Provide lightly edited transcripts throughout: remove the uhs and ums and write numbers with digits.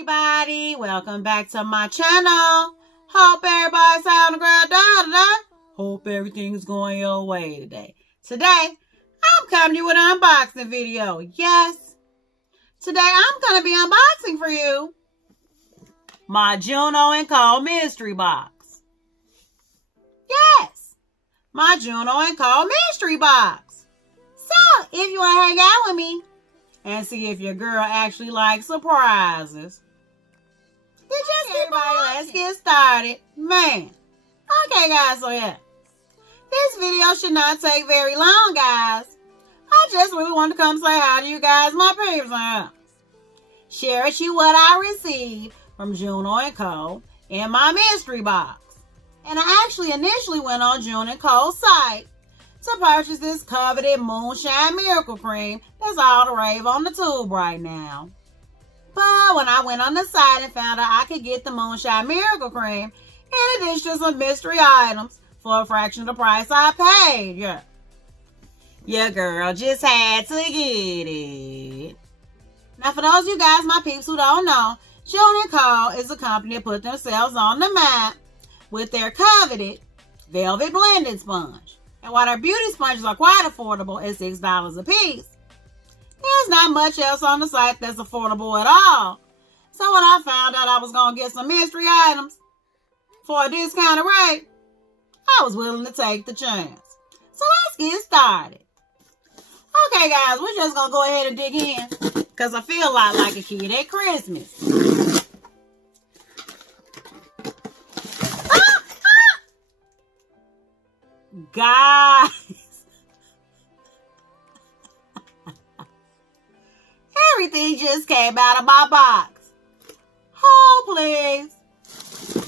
everybody, welcome back to my channel. Hope everybody's having a great day. Hope everything's going your way today. Today, I'm coming to you with an unboxing video. Yes, today I'm going to be unboxing for you my Juno&Co mystery box. Yes, my Juno&Co mystery box. So, if you want to hang out with me and see if your girl actually likes surprises, then just let's get started. Man. Okay, guys, so yeah. This video should not take very long, guys. I just really wanted to come say hi to you guys, my peeps. Share with you what I received from Juno&Co in my mystery box. And I actually initially went on Juno&Co's site to purchase this coveted Moonshine Miracle Cream that's all the rave on the tube right now. But when I went on the site and found out I could get the Moonshine Miracle Cream in addition to some mystery items for a fraction of the price I paid, yeah. Your girl just had to get it. Now, for those of you guys, my peeps who don't know, Juno&Co is a company that put themselves on the map with their coveted velvet blending sponge. And while their beauty sponges are quite affordable at $6 a piece, there's not much else on the site that's affordable at all. So when I found out I was going to get some mystery items for a discounted rate, I was willing to take the chance. So let's get started. Okay, guys, we're just going to go ahead and dig in because I feel a lot like a kid at Christmas. Guys, everything just came out of my box. Oh, please.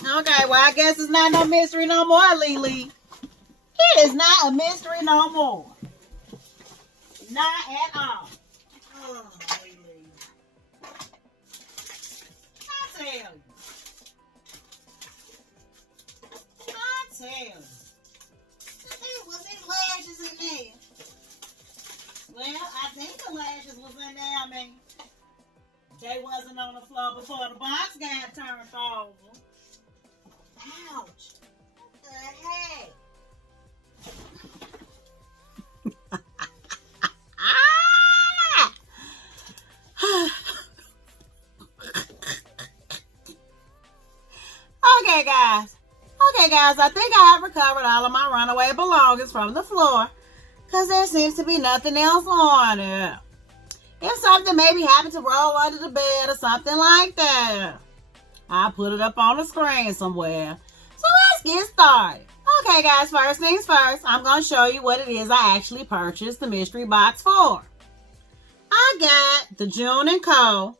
Okay, well, I guess it's not no mystery no more, Lily. It is not a mystery no more. Not at all. Oh, Lily. I tell you. Was it lashes in there? Well, I think the lashes was in there. I mean, they wasn't on the floor before the box got turned over. Ouch. What the heck? Okay, guys, I think I have recovered all of my runaway belongings from the floor because there seems to be nothing else on it. If something maybe happened to roll under the bed or something like that, I'll put it up on the screen somewhere. So let's get started. Okay, guys, first things first, I'm going to show you what it is I actually purchased the mystery box for. I got the Juno&Co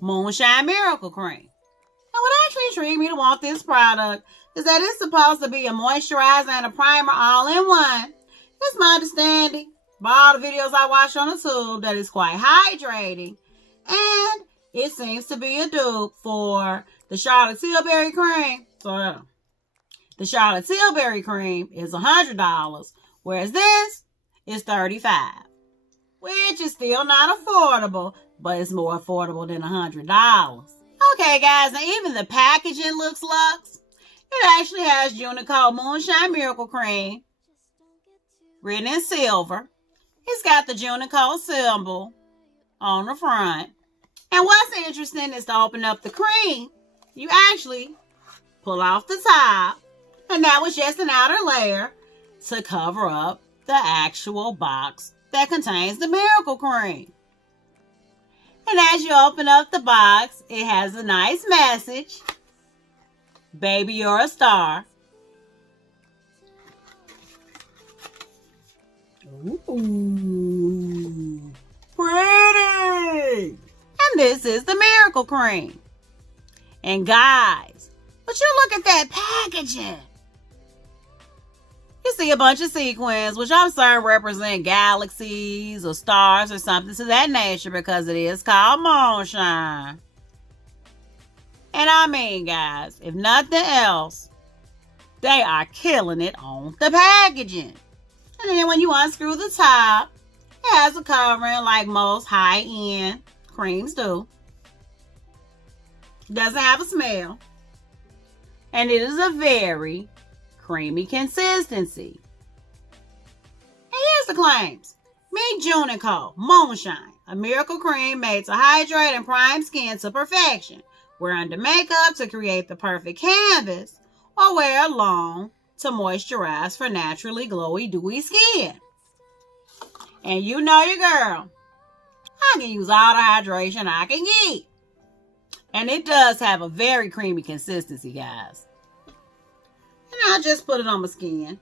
Moonshine Miracle Cream. Now, what actually intrigued me to want this product is that it's supposed to be a moisturizer and a primer all in one. It's my understanding by all the videos I watch on the tube that it's quite hydrating. And it seems to be a dupe for the Charlotte Tilbury cream. So the Charlotte Tilbury cream is $100, whereas this is $35, which is still not affordable, but it's more affordable than $100. Okay, guys, and even the packaging looks luxe. It actually has Juno&Co Moonshine Miracle Cream written in silver. It's got the Juno&Co symbol on the front. And what's interesting is to open up the cream, you actually pull off the top, and that was just an outer layer to cover up the actual box that contains the Miracle Cream. And as you open up the box, it has a nice message. Baby, you're a star. Ooh, pretty. And this is the Miracle Cream. And guys, but you look at that packaging. You see a bunch of sequins, which I'm certain represent galaxies or stars or something to that nature because it is called Moonshine. And I mean, guys, if nothing else, they are killing it on the packaging. And then when you unscrew the top, it has a covering like most high-end creams do. Doesn't have a smell. And it is a very creamy consistency. And here's the claims. Meet Juno&Co Moonshine, a miracle cream made to hydrate and prime skin to perfection. Wear under makeup to create the perfect canvas, or wear alone to moisturize for naturally glowy, dewy skin. And you know your girl. I can use all the hydration I can get. And it does have a very creamy consistency, guys. And I'll just put it on my skin.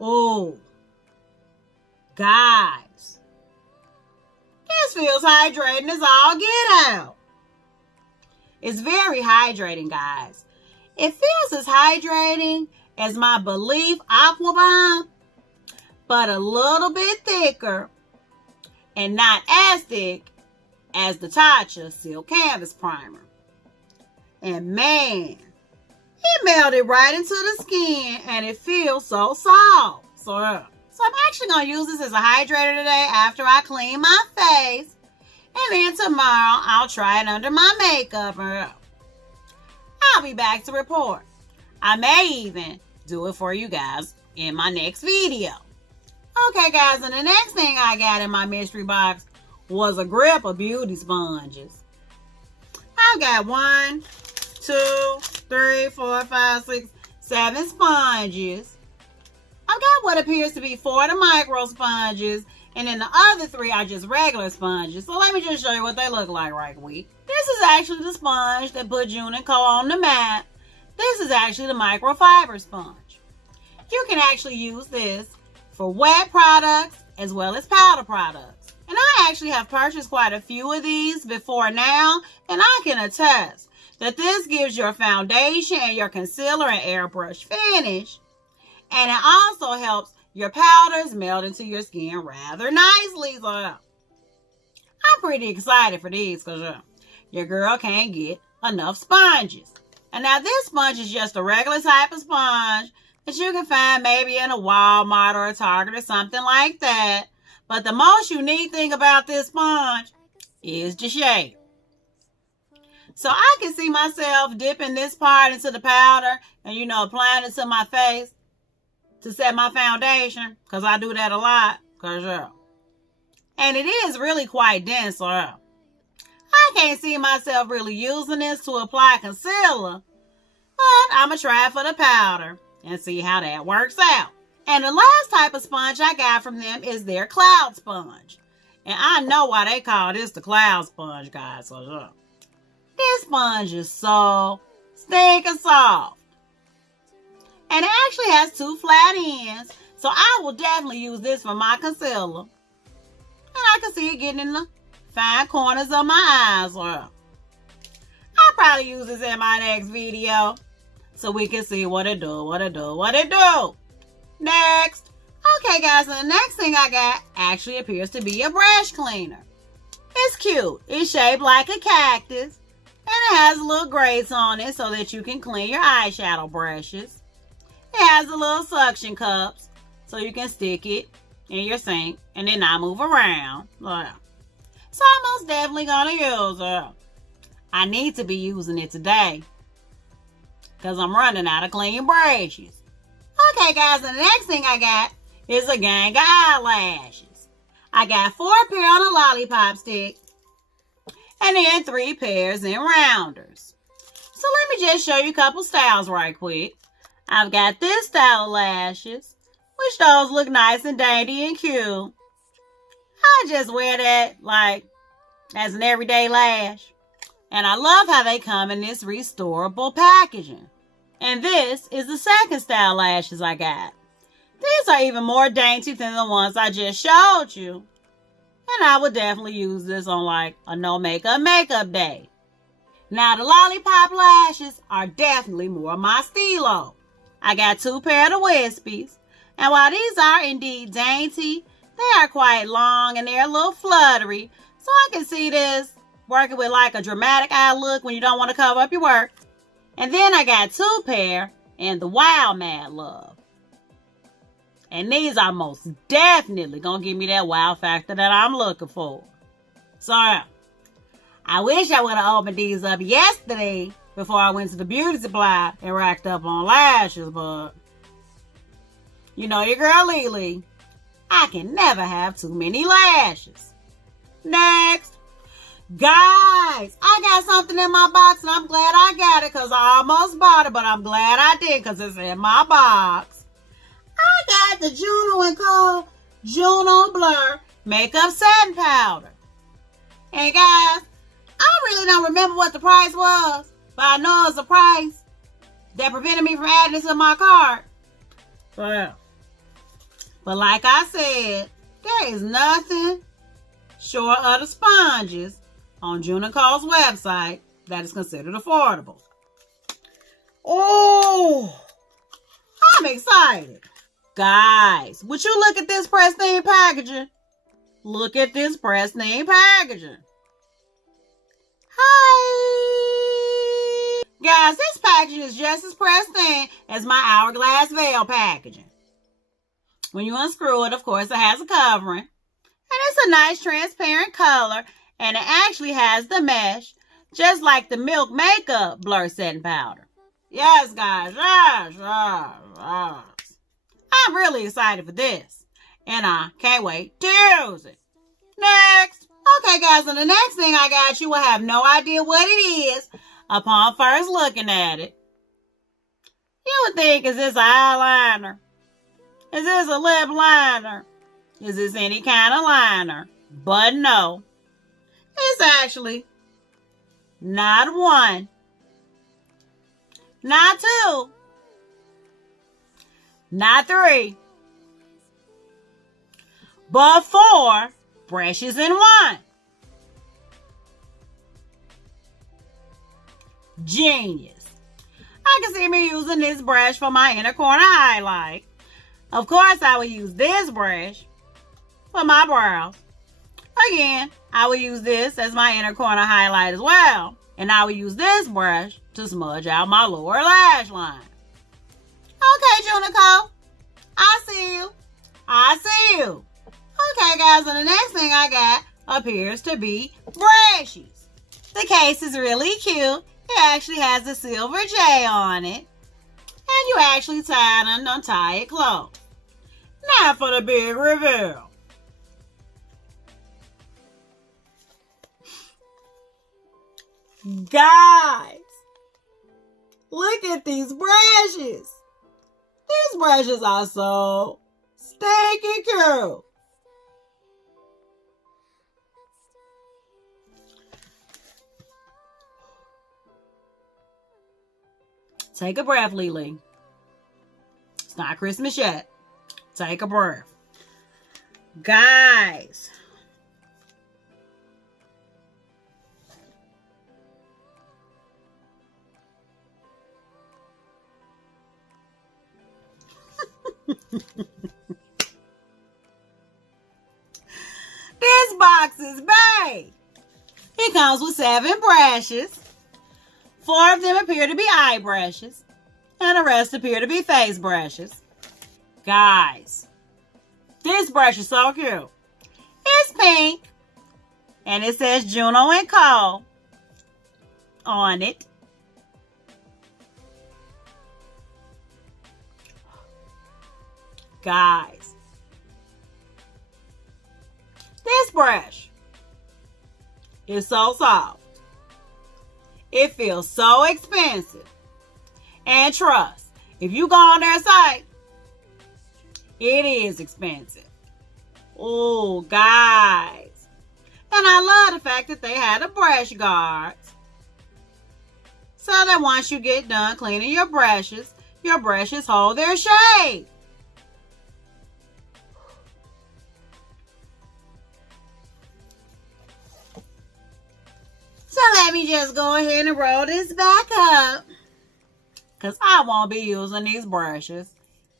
Oh, guys. This feels hydrating as all get out. It's very hydrating, guys. It feels as hydrating as my Belief Aqua Bomb, but a little bit thicker and not as thick as the Tatcha Silk Canvas Primer. And man, it melted right into the skin and it feels so soft. So I'm actually going to use this as a hydrator today after I clean my face. And then tomorrow I'll try it under my makeup. I'll be back to report. I may even do it for you guys in my next video. Okay, guys, and the next thing I got in my mystery box was a grip of beauty sponges. I've got 1, 2, 3, 4, 5, 6, 7 sponges. I've got what appears to be 4 of the micro sponges, and then the other 3 are just regular sponges. So let me just show you what they look like right quick. This is actually the sponge that put Juno&Co on the map. This is actually the microfiber sponge. You can actually use this for wet products as well as powder products. And I actually have purchased quite a few of these before now, and I can attest that this gives your foundation and your concealer an airbrush finish. And it also helps your powders melt into your skin rather nicely. So I'm pretty excited for these because your girl can't get enough sponges. And now this sponge is just a regular type of sponge that you can find maybe in a Walmart or a Target or something like that. But the most unique thing about this sponge is the shape. So I can see myself dipping this part into the powder and, applying it to my face to set my foundation, because I do that a lot. And it is really quite dense. I can't see myself really using this to apply concealer, but I'm going to try it for the powder and see how that works out. And the last type of sponge I got from them is their cloud sponge. And I know why they call this the cloud sponge, guys. This sponge is so stinking soft. And it actually has 2 flat ends. So I will definitely use this for my concealer. And I can see it getting in the fine corners of my eyes. I'll probably use this in my next video so we can see what it do. Next. Okay, guys, so the next thing I got actually appears to be a brush cleaner. It's cute. It's shaped like a cactus. And it has little grates on it so that you can clean your eyeshadow brushes. It has the little suction cups so you can stick it in your sink and then not move around. So I'm most definitely going to use it. I need to be using it today because I'm running out of clean brushes. Okay, guys, and the next thing I got is a gang of eyelashes. I got 4 pair on a lollipop stick and then 3 pairs in rounders. So let me just show you a couple styles right quick. I've got this style of lashes, which those look nice and dainty and cute. I just wear that like as an everyday lash. And I love how they come in this restorable packaging. And this is the second style lashes I got. These are even more dainty than the ones I just showed you. And I would definitely use this on like a no makeup day. Now the lollipop lashes are definitely more my stilo. I got 2 pair of the wispies. And while these are indeed dainty, they are quite long and they're a little fluttery. So I can see this working with like a dramatic eye look when you don't want to cover up your work. And then I got 2 pair in the Wild Mad Love. And these are most definitely going to give me that wow factor that I'm looking for. So, I I wish I would have opened these up yesterday before I went to the beauty supply and racked up on lashes, but you know your girl Lily, I can never have too many lashes. Next. Guys, I got something in my box and I'm glad I got it because I almost bought it, but I'm glad I did because it's in my box. I got the Juno&Co Juno Blur Makeup Setting Powder. And guys, I really don't remember what the price was, but I know it's a price that prevented me from adding it to my cart. But like I said, there is nothing short of the sponges on Juno&co's website that is considered affordable. Oh, I'm excited. Guys, would you look at this pristine packaging? Look at this pristine packaging. Hi. Guys, this packaging is just as pristine as my Hourglass Veil packaging. When you unscrew it, of course, it has a covering. And it's a nice transparent color. And it actually has the mesh, just like the Milk Makeup Blur Setting Powder. Yes, guys. Yes. I'm really excited for this. And I can't wait to use it. Next. Okay, guys. And the next thing I got, you will have no idea what it is upon first looking at it. You would think, is this an eyeliner? Is this a lip liner? Is this any kind of liner? But no. It's actually not one, not two, not three, but 4 brushes in one. Genius. I can see me using this brush for my inner corner highlight. Of course, I will use this brush for my brows. Again, I will use this as my inner corner highlight as well. And I will use this brush to smudge out my lower lash line. Okay, Juno&co. I see you. I see you. Okay, guys, and the next thing I got appears to be brushes. The case is really cute. It actually has a silver J on it. And you actually tie it and untie it closed. Now for the big reveal. Guys, look at these brushes. These brushes are so stinking cute. Take a breath, Lily. It's not Christmas yet. Take a breath. Guys. This box is big. It comes with 7 brushes. 4 of them appear to be eye brushes, and the rest appear to be face brushes. Guys, this brush is so cute. It's pink, and it says Juno&Co on it. Guys, this brush is so soft. It feels so expensive. And trust, if you go on their site, it is expensive. Oh, guys. And I love the fact that they had a brush guard. So that once you get done cleaning your brushes hold their shape. So let me just go ahead and roll this back up, because I won't be using these brushes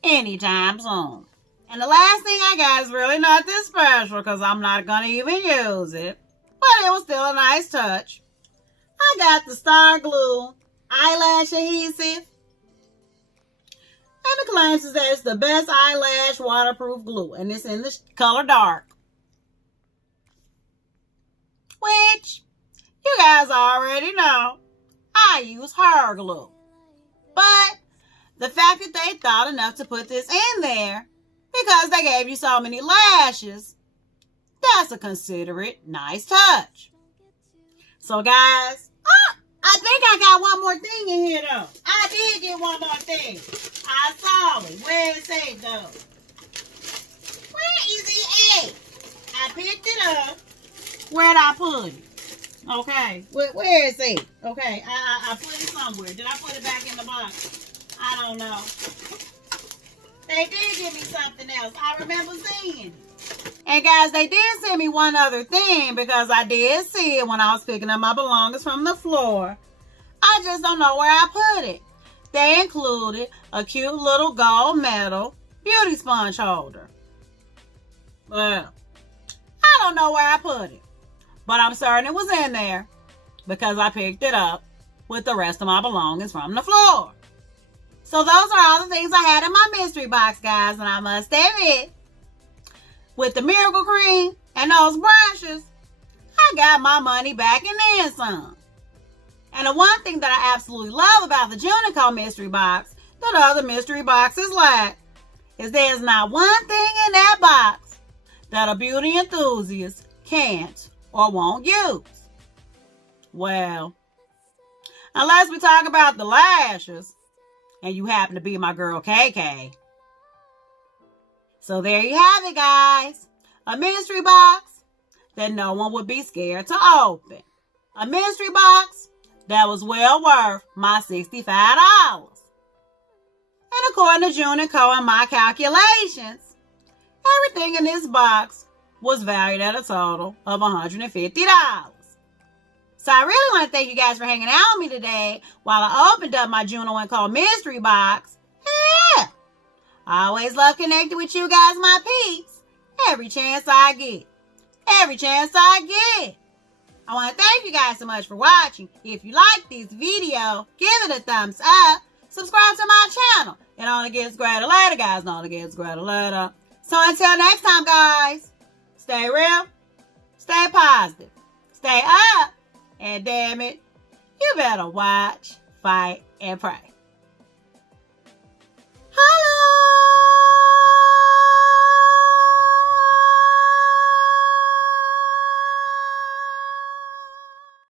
anytime soon. And the last thing I got is really not this special, because I'm not going to even use it. But it was still a nice touch. I got the Star Glue eyelash adhesive. And the claim says that it's the best eyelash waterproof glue. And it's in the color dark. Which, you guys guys already know, I use hair glue. But the fact that they thought enough to put this in there because they gave you so many lashes, that's a considerate, nice touch. So guys, I think I got one more thing in here though. I did get one more thing. I saw it. Where is it though? Where is it at? I picked it up. Where'd I put it? Okay. Where is it? Okay. I put it somewhere. Did I put it back in the box? I don't know. They did give me something else. I remember seeing it. And guys, they did send me one other thing because I did see it when I was picking up my belongings from the floor. I just don't know where I put it. They included a cute little gold metal beauty sponge holder. Well, I don't know where I put it, but I'm certain it was in there because I picked it up with the rest of my belongings from the floor. So those are all the things I had in my mystery box, guys, and I must admit, with the miracle cream and those brushes, I got my money back and then some. And the one thing that I absolutely love about the Juno&Co mystery box that other mystery boxes lack is there's not one thing in that box that a beauty enthusiast can't or won't use. Well, unless we talk about the lashes, and you happen to be my girl KK. So there you have it, guys. A mystery box that no one would be scared to open. A mystery box that was well worth my $65. And according to Juno&Co and my calculations, everything in this box was valued at a total of $150. So I really want to thank you guys for hanging out with me today while I opened up my Juno&Co mystery box. Yeah, I always love connecting with you guys, my peeps, every chance I get. Every chance I get. I want to thank you guys so much for watching. If you like this video, give it a thumbs up. Subscribe to my channel. It only gets greater later, guys. It only gets greater later. So until next time, guys, stay real, stay positive, stay up, and damn it, you better watch, fight, and pray.